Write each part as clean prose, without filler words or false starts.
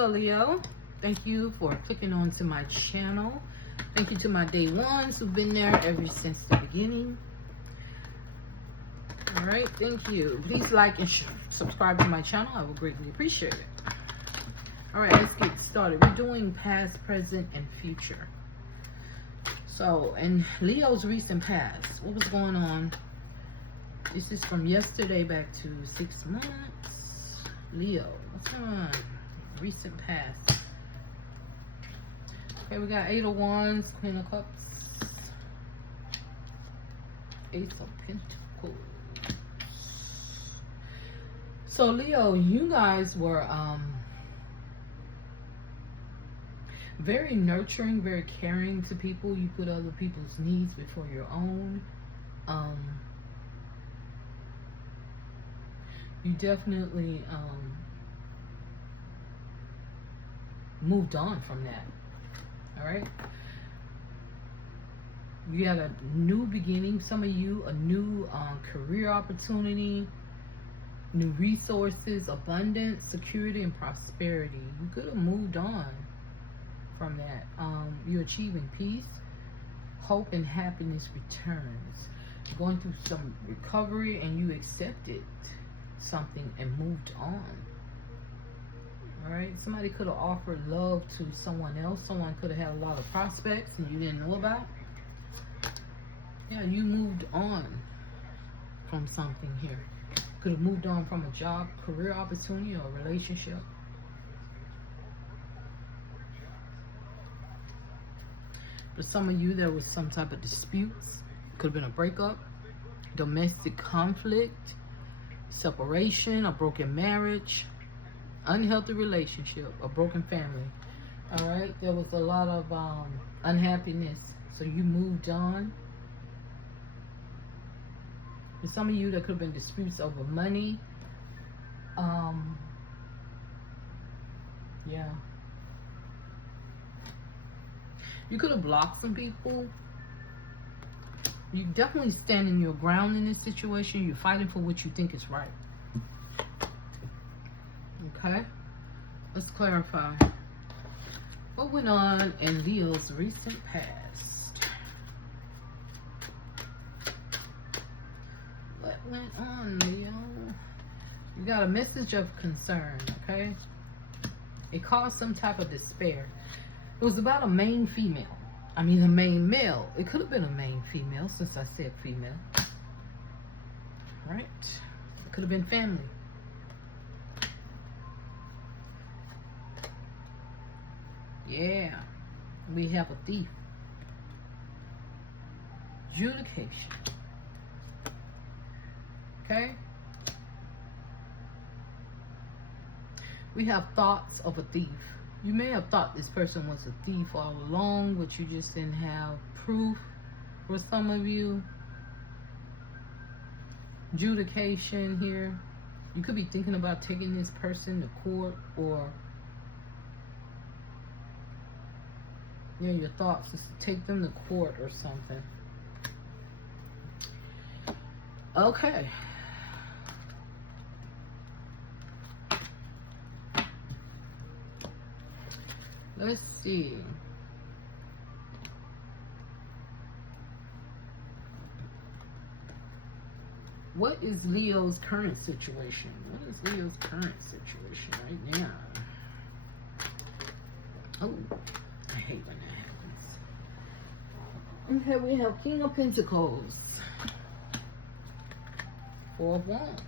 Hello, Leo. Thank you for clicking on to my channel. Thank you to my day ones who've been there ever since the beginning. All right, thank you. Please like and subscribe to my channel. I would greatly appreciate it. All right, let's get started. We're doing past, present, and future. So, in Leo's recent past, what was going on? This is from yesterday back to 6 months. Leo, what's going on? Recent past. Okay, we got 8 of Wands, Queen of Cups, Ace of Pentacles. So Leo, you guys were very nurturing, very caring to people. You put other people's needs before your own. You definitely moved on from that. All right, you had a new beginning. Some of you, a new career opportunity, new resources, abundance, security, and prosperity. You could have moved on from that. You're achieving peace, hope, and happiness returns. You're going through some recovery, and you accepted something and moved on. All right, somebody could have offered love to someone else. Someone could have had a lot of prospects and you didn't know about. Yeah, you moved on from something here. Could have moved on from a job, career opportunity, or a relationship. For some of you, there was some type of disputes. Could have been a breakup, domestic conflict, separation, a broken marriage, unhealthy relationship, a broken family. All right, there was a lot of unhappiness, so you moved on. For some of you, there could have been disputes over money. Yeah, you could have blocked some people. You definitely standing your ground in this situation. You're fighting for what you think is right. Okay, let's clarify what went on in Leo's recent past. What went on, Leo? You got a message of concern, okay? It caused some type of despair. It was about a main female. I mean, a main male. It could have been a main female since I said female. Right? It could have been family. Yeah, we have a thief. Adjudication. Okay? We have thoughts of a thief. You may have thought this person was a thief all along, but you just didn't have proof. For some of you, adjudication here. You could be thinking about taking this person to court, or yeah, your thoughts is to take them to court or something. Okay. Let's see. What is Leo's current situation? What is Leo's current situation right now? Oh, I hate when that happens. Okay, we have King of Pentacles. 4 of Wands.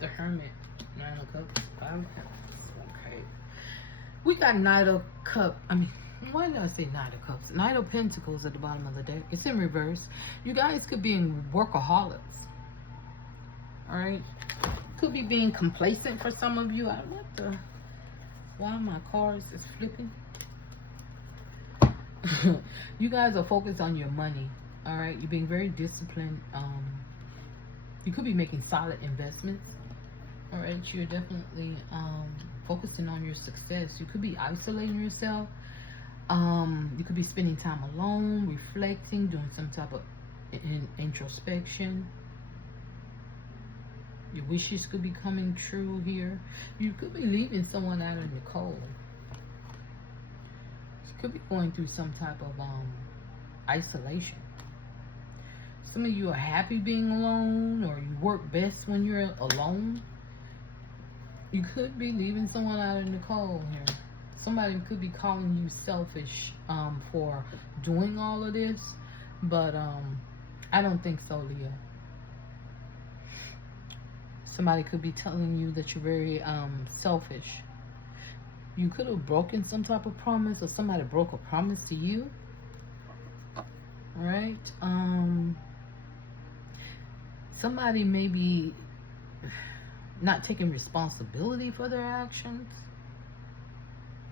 The Hermit. 9 of Cups. 5 of Cups. Okay. We got Knight of Cups. I mean, why did I say Knight of Cups? Knight of Pentacles at the bottom of the deck. It's in reverse. You guys could be in workaholics. Alright? Could be being complacent for some of you. What the? Why my cards is flipping? You guys are focused on your money. Alright? You're being very disciplined. You could be making solid investments. Alright? You're definitely focusing on your success. You could be isolating yourself. You could be spending time alone, reflecting, doing some type of introspection. Your wishes could be coming true here. You could be leaving someone out in the cold. You could be going through some type of isolation. Some of you are happy being alone, or you work best when you're alone. You could be leaving someone out in the cold here. Somebody could be calling you selfish for doing all of this, but I don't think so, Leo. Somebody could be telling you that you're very selfish. You could have broken some type of promise, or somebody broke a promise to you. All right. Somebody may be not taking responsibility for their actions.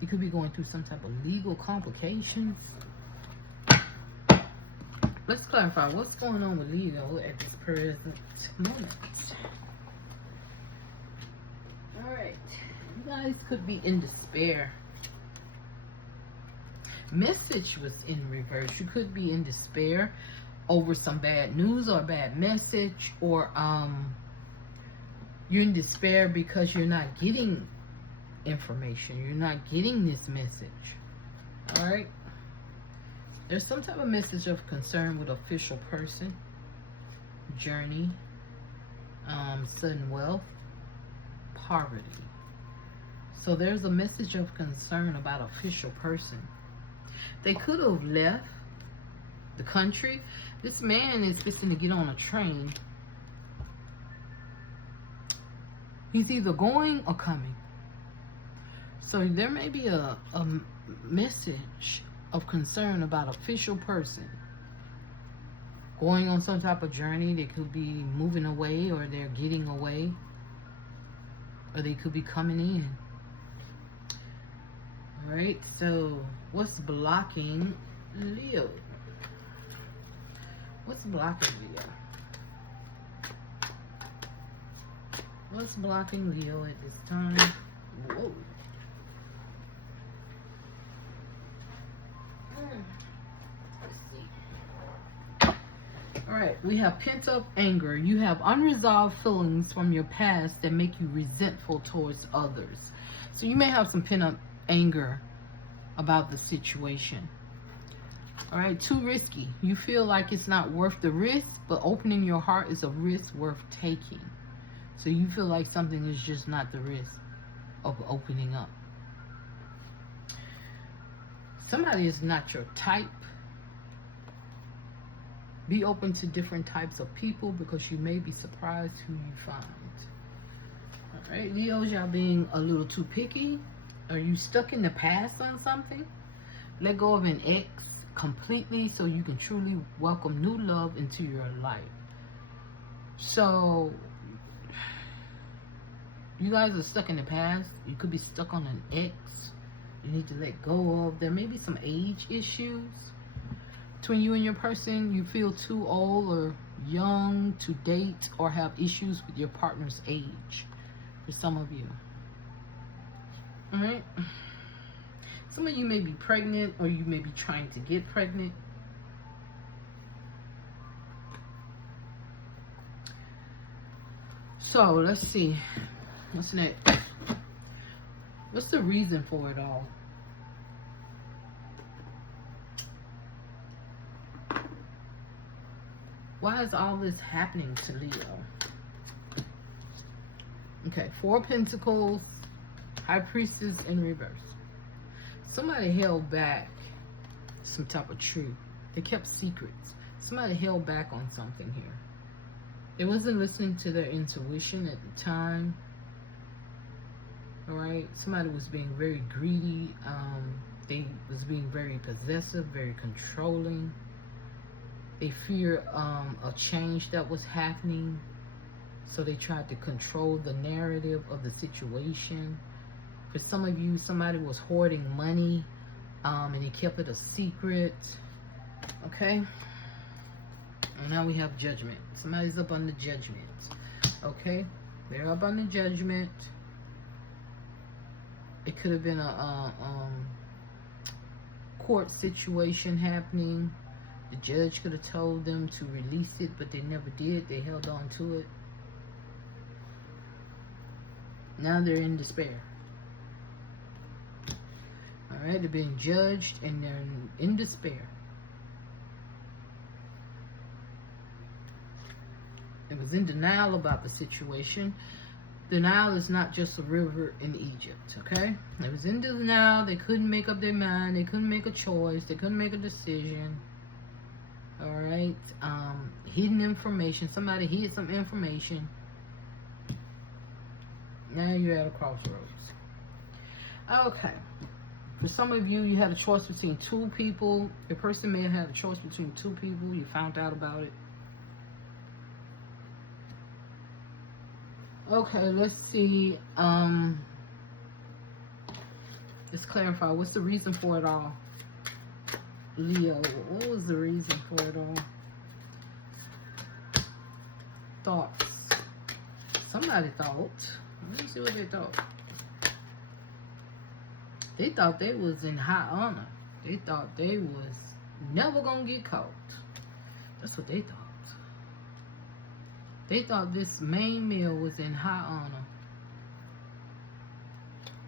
You could be going through some type of legal complications. Let's clarify what's going on with Leo at this present moment. Alright, you guys could be in despair. Message was in reverse. You could be in despair over some bad news or a bad message, or you're in despair because you're not getting information. You're not getting this message. All right. There's some type of message of concern with official person, journey, sudden wealth, poverty. So there's a message of concern about official person. They could have left the country. This man is fixing to get on a train. He's either going or coming. So there may be a message of concern about official person going on some type of journey. They could be moving away, or they're getting away, or they could be coming in. All right, so what's blocking Leo? What's blocking Leo? What's blocking Leo at this time? Whoa. Let's see. All right, we have pent-up anger. You have unresolved feelings from your past that make you resentful towards others. So you may have some pent-up anger about the situation. All right, too risky. You feel like it's not worth the risk, but opening your heart is a risk worth taking. So you feel like something is just not the risk of opening up. Somebody is not your type. Be open to different types of people, because you may be surprised who you find. All right, Leos, y'all being a little too picky. Are you stuck in the past on something? Let go of an ex completely so you can truly welcome new love into your life. So you guys are stuck in the past. You could be stuck on an ex you need to let go of. There may be some age issues between you and your person. You feel too old or young to date, or have issues with your partner's age for some of you. All right. Some of you may be pregnant, or you may be trying to get pregnant. So let's see. What's next? What's the reason for it all? Why is all this happening to Leo? Okay, Four of Pentacles, High Priestess in reverse. Somebody held back some type of truth. They kept secrets. Somebody held back on something here. They wasn't listening to their intuition at the time. All right, somebody was being very greedy. They was being very possessive, very controlling. They feared a change that was happening, so they tried to control the narrative of the situation. For some of you, somebody was hoarding money, and they kept it a secret. Okay, and now we have Judgment. Somebody's up on the Judgment. Okay, they're up on the Judgment. It could have been a court situation happening. The judge could have told them to release it, but they never did. They held on to it. Now they're in despair. Alright, they're being judged and they're in despair. It was in denial about the situation. Denial is not just a river in Egypt, okay? It was in denial. They couldn't make up their mind. They couldn't make a choice. They couldn't make a decision. Alright? Hidden information. Somebody hid some information. Now you're at a crossroads. Okay. For some of you, you had a choice between two people. Your person may have had a choice between two people. You found out about it. Okay, let's see. Let's clarify. What's the reason for it all? Leo, what was the reason for it all? Thoughts. Somebody thought. Let me see what they thought. They thought they was in high honor. They thought they was never gonna get caught. That's what they thought. They thought this main meal was in high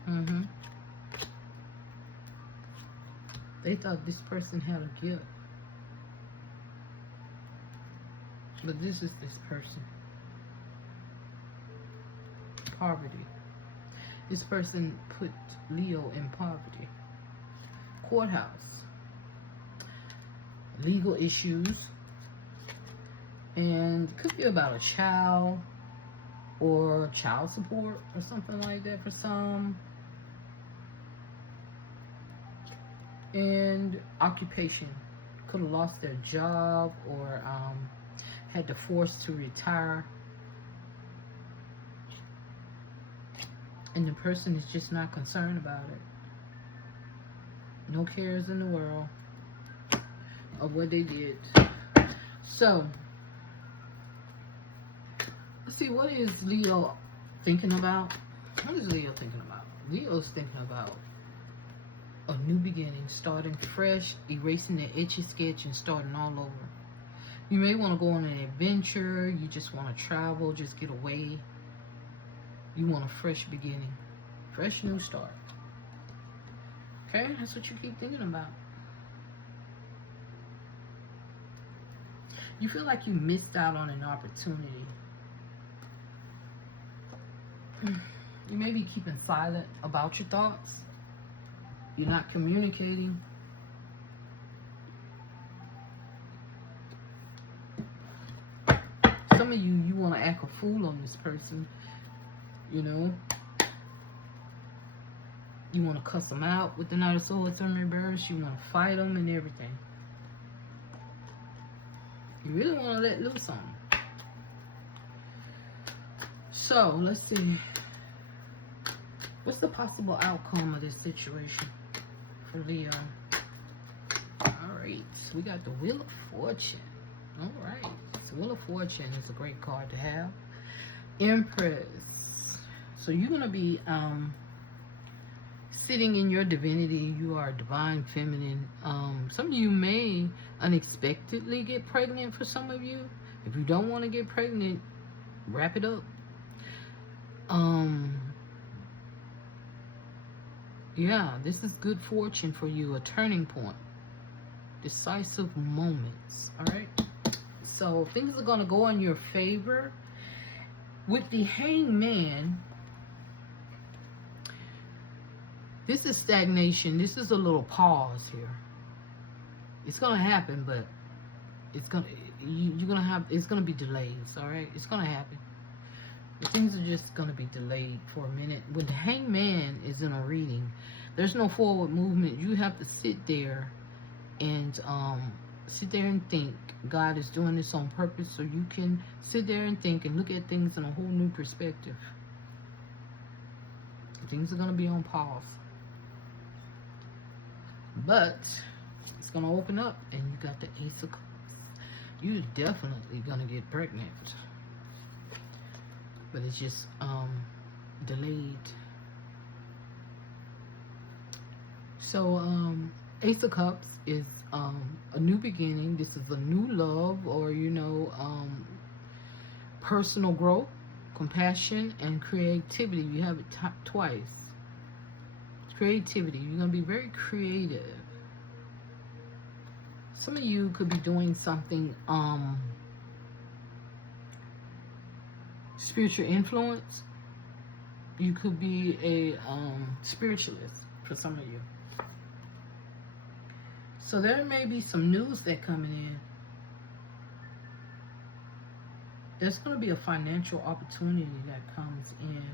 honor. They thought this person had a gift. But this is this person. Poverty. This person put Leo in poverty. Courthouse. Legal issues. And it could be about a child or child support or something like that for some. And occupation. Could have lost their job or had to force to retire. And the person is just not concerned about it. No cares in the world of what they did. So, let's see, what is Leo thinking about? What is Leo thinking about? Leo's thinking about a new beginning, starting fresh, erasing the itchy sketch and starting all over. You may want to go on an adventure. You just want to travel, just get away. You want a fresh beginning, fresh new start. Okay, that's what you keep thinking about. You feel like you missed out on an opportunity. You may be keeping silent about your thoughts. You're not communicating. Some of you want to act a fool on this person. You know, you want to cuss them out with the Knight of Swords in reverse. You want to fight them and everything. You really want to let loose on them. So, let's see. What's the possible outcome of this situation for Leo? Alright, we got the Wheel of Fortune. Alright, so Wheel of Fortune is a great card to have. Empress. So you're going to be sitting in your divinity. You are divine feminine. Some of you may unexpectedly get pregnant for some of you. If you don't want to get pregnant, wrap it up. Yeah, this is good fortune for you. A turning point. Decisive moments. Alright? So things are going to go in your favor. With the Hangman, this is stagnation. This is a little pause here. It's gonna happen, but it's gonna it's gonna be delays. All right, it's gonna happen. But things are just gonna be delayed for a minute. When the Hangman is in a reading, there's no forward movement. You have to sit there and think. God is doing this on purpose, so you can sit there and think and look at things in a whole new perspective. Things are gonna be on pause. But it's going to open up and you got the Ace of Cups. You're definitely going to get pregnant. But it's just delayed. So Ace of Cups is a new beginning. This is a new love or, you know, personal growth. Compassion and creativity. You have it twice. Creativity. You're going to be very creative. Some of you could be doing something spiritual influence. You could be a spiritualist for some of you. So there may be some news that coming in. There's going to be a financial opportunity that comes in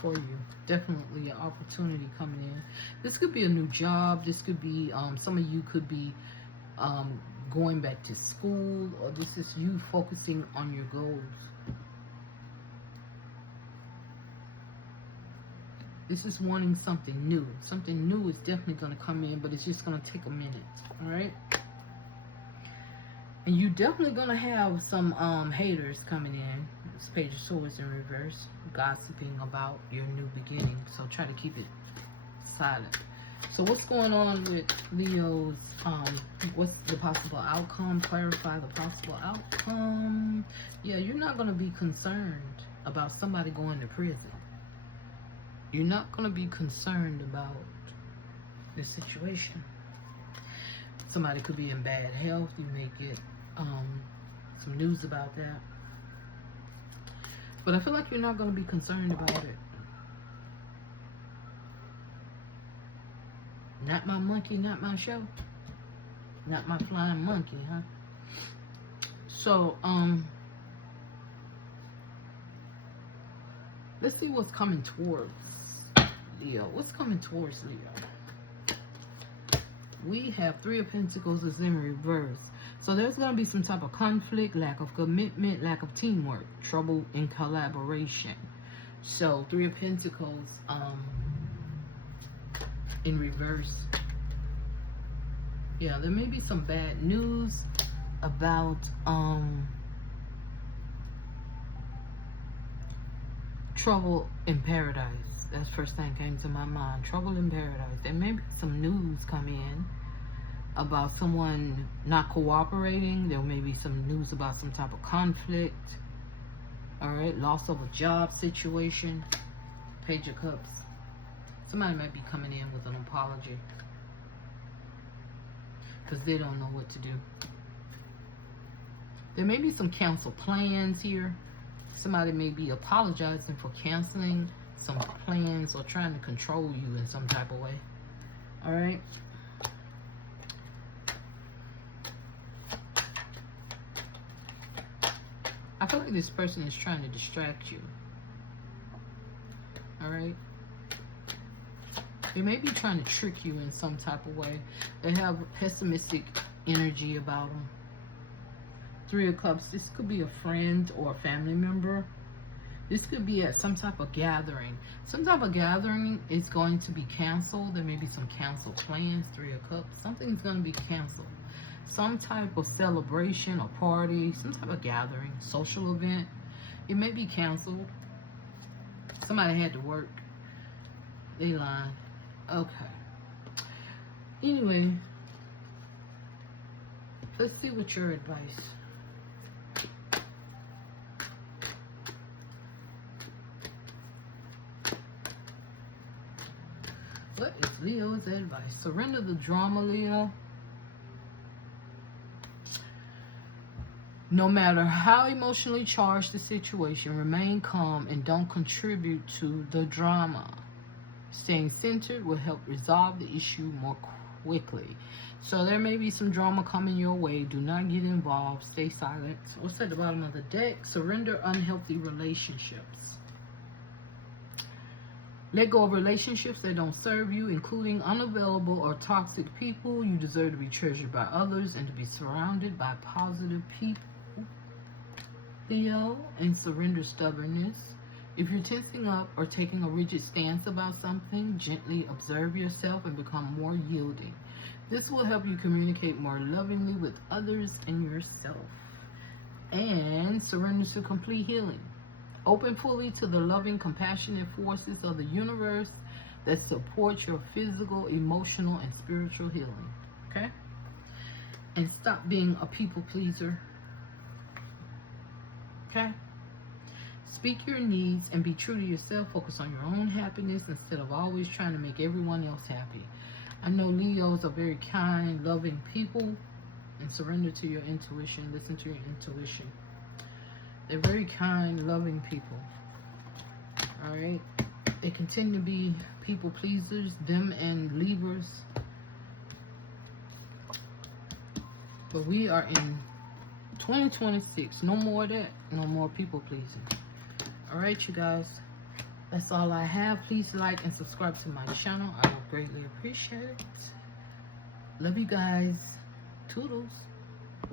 for you. Definitely an opportunity coming in. This could be a new job. This could be, some of you could be going back to school, or this is you focusing on your goals. This is wanting something new. Something new is definitely going to come in, but it's just going to take a minute. All right? And you're definitely going to have some haters coming in. This Page of Swords in reverse. Gossiping about your new beginning. So try to keep it silent. So what's going on with Leo's, what's the possible outcome? Clarify the possible outcome. Yeah, you're not going to be concerned about somebody going to prison. You're not going to be concerned about this situation. Somebody could be in bad health. You may get some news about that. But I feel like you're not going to be concerned about it. Not my monkey, not my show. Not my flying monkey, huh? So, let's see what's coming towards Leo. What's coming towards Leo? We have Three of Pentacles is in reverse. So there's going to be some type of conflict, lack of commitment, lack of teamwork, trouble in collaboration. So Three of Pentacles in reverse. Yeah, there may be some bad news about trouble in paradise. That's the first thing came to my mind. Trouble in paradise. There may be some news come in about someone not cooperating. There may be some news about some type of conflict. All right, loss of a job situation. Page of Cups. Somebody might be coming in with an apology because they don't know what to do. There may be some cancel plans here. Somebody may be apologizing for canceling some plans or trying to control you in some type of way. All right. I feel like this person is trying to distract you. All right. They may be trying to trick you in some type of way. They have pessimistic energy about them. Three of Cups. This could be a friend or a family member. This could be at some type of gathering. Some type of gathering is going to be canceled. There may be some canceled plans. Three of Cups. Something's going to be canceled. Some type of celebration or party. Some type of gathering. Social event. It may be canceled. Somebody had to work. They lied. Okay. Anyway. Let's see what your advice. What is Leo's advice? Surrender the drama, Leo. No matter how emotionally charged the situation, remain calm and don't contribute to the drama. Staying centered will help resolve the issue more quickly. So there may be some drama coming your way. Do not get involved. Stay silent. What's at the bottom of the deck? Surrender unhealthy relationships. Let go of relationships that don't serve you, including unavailable or toxic people. You deserve to be treasured by others and to be surrounded by positive people. Leo, and surrender stubbornness. If you're tensing up or taking a rigid stance about something, gently observe yourself and become more yielding. This will help you communicate more lovingly with others and yourself. And surrender to complete healing. Open fully to the loving, compassionate forces of the universe that support your physical, emotional, and spiritual healing. Okay? And stop being a people pleaser. Okay? Speak your needs and be true to yourself. Focus on your own happiness instead of always trying to make everyone else happy. I know Leos are very kind, loving people, and surrender to your intuition. Listen to your intuition. They're very kind, loving people. All right. They continue to be people pleasers, them and Libras. But we are in 2026. No more of that. No more people pleasing. All right, you guys. That's all I have. Please like and subscribe to my channel. I would greatly appreciate it. Love you guys. Toodles.